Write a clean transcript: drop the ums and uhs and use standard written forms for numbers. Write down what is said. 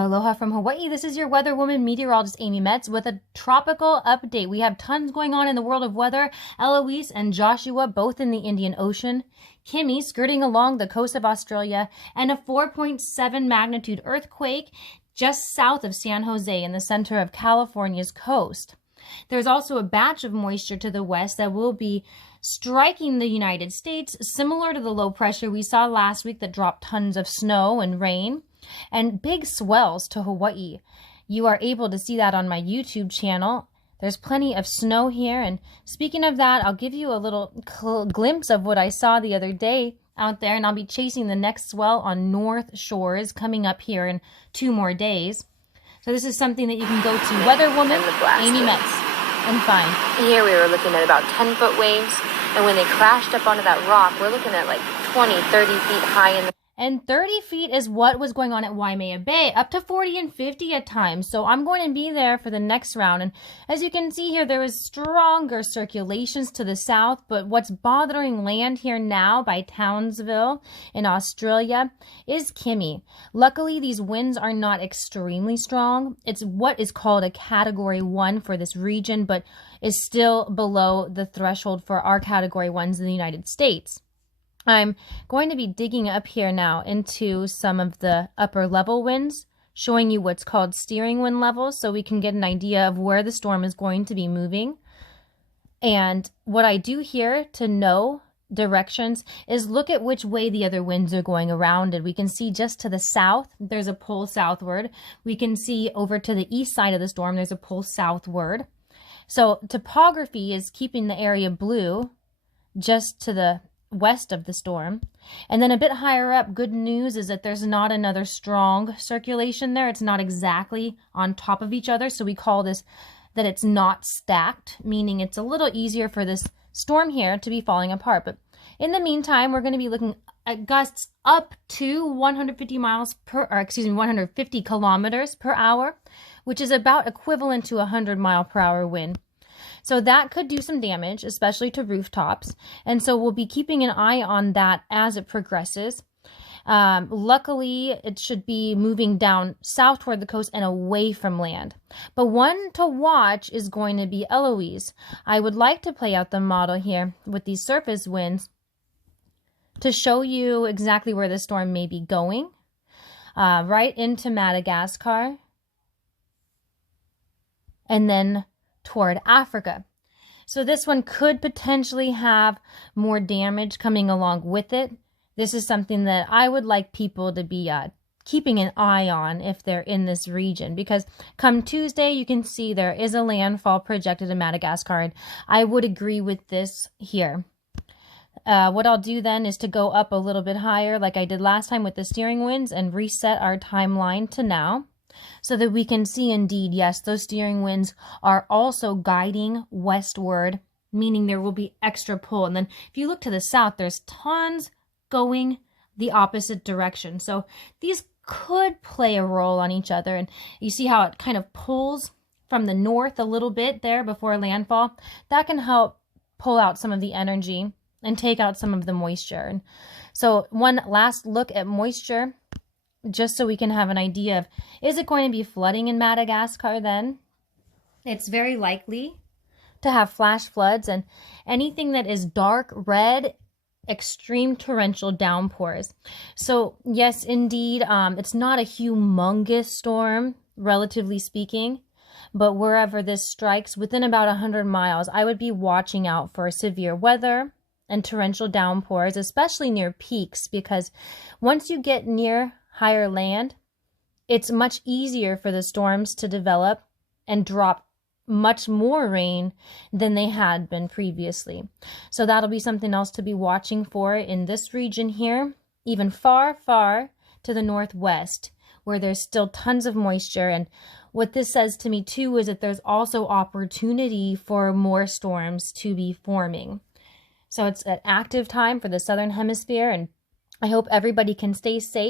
Aloha from Hawaii. This is your weather woman, meteorologist Amy Metz, with a tropical update. We have tons going on in the world of weather. Eloise and Joshua, both in the Indian Ocean. Kimi skirting along the coast of Australia, and a 4.7 magnitude earthquake just south of San Jose in the center of California's coast. There's also a batch of moisture to the west that will be striking the United States, similar to the low pressure we saw last week that dropped tons of snow and rain. And big swells to Hawaii. You are able to see that on my YouTube channel. There's plenty of snow here. And speaking of that, I'll give you a little glimpse of what I saw the other day out there. And I'll be chasing the next swell on North Shores coming up here in 2 more days. So this is something that you can go to Weather Woman Amy Metz and find. Here we were looking at about 10-foot waves. And when they crashed up onto that rock, we're looking at like 20, 30 feet high in the... And 30 feet is what was going on at Waimea Bay, up to 40 and 50 at times. So I'm going to be there for the next round. And as you can see here, there was stronger circulations to the south. But what's bothering land here now by Townsville in Australia is Kimi. Luckily, these winds are not extremely strong. It's what is called a Category 1 for this region, but is still below the threshold for our Category 1s in the United States. I'm going to be digging up here now into some of the upper level winds, showing you what's called steering wind levels so we can get an idea of where the storm is going to be moving. And what I do here to know directions is look at which way the other winds are going around it. We can see just to the south, there's a pull southward. We can see over to the east side of the storm, there's a pull southward. So topography is keeping the area blue just to the west of the storm. And then a bit higher up, good news is that there's not another strong circulation there. It's not exactly on top of each other. So we call this that it's not stacked, meaning it's a little easier for this storm here to be falling apart. But in the meantime, we're going to be looking at gusts up to 150 kilometers per hour, which is about equivalent to a 100-mile-per-hour wind. So that could do some damage, especially to rooftops. And so we'll be keeping an eye on that as it progresses. Luckily, it should be moving down south toward the coast and away from land. But one to watch is going to be Eloise. I would like to play out the model here with these surface winds to show you exactly where the storm may be going. Right into Madagascar. And then toward Africa. So this one could potentially have more damage coming along with it. This is something that I would like people to be keeping an eye on if they're in this region, because come Tuesday you can see there is a landfall projected in Madagascar, and I would agree with this here. What I'll do then is to go up a little bit higher like I did last time with the steering winds and reset our timeline to now, so that we can see indeed, yes, those steering winds are also guiding westward, meaning there will be extra pull. And then if you look to the south, there's tons going the opposite direction. So these could play a role on each other. And you see how it kind of pulls from the north a little bit there before landfall. That can help pull out some of the energy and take out some of the moisture. And so one last look at moisture, just so we can have an idea of, is it going to be flooding in Madagascar then? It's very likely to have flash floods and anything that is dark red, extreme torrential downpours. So yes, indeed, it's not a humongous storm, relatively speaking, but wherever this strikes within about 100 miles, I would be watching out for severe weather and torrential downpours, especially near peaks, because once you get near higher land, it's much easier for the storms to develop and drop much more rain than they had been previously. So that'll be something else to be watching for in this region here, even far, far to the northwest, where there's still tons of moisture. And what this says to me too is that there's also opportunity for more storms to be forming. So it's an active time for the southern hemisphere, and I hope everybody can stay safe.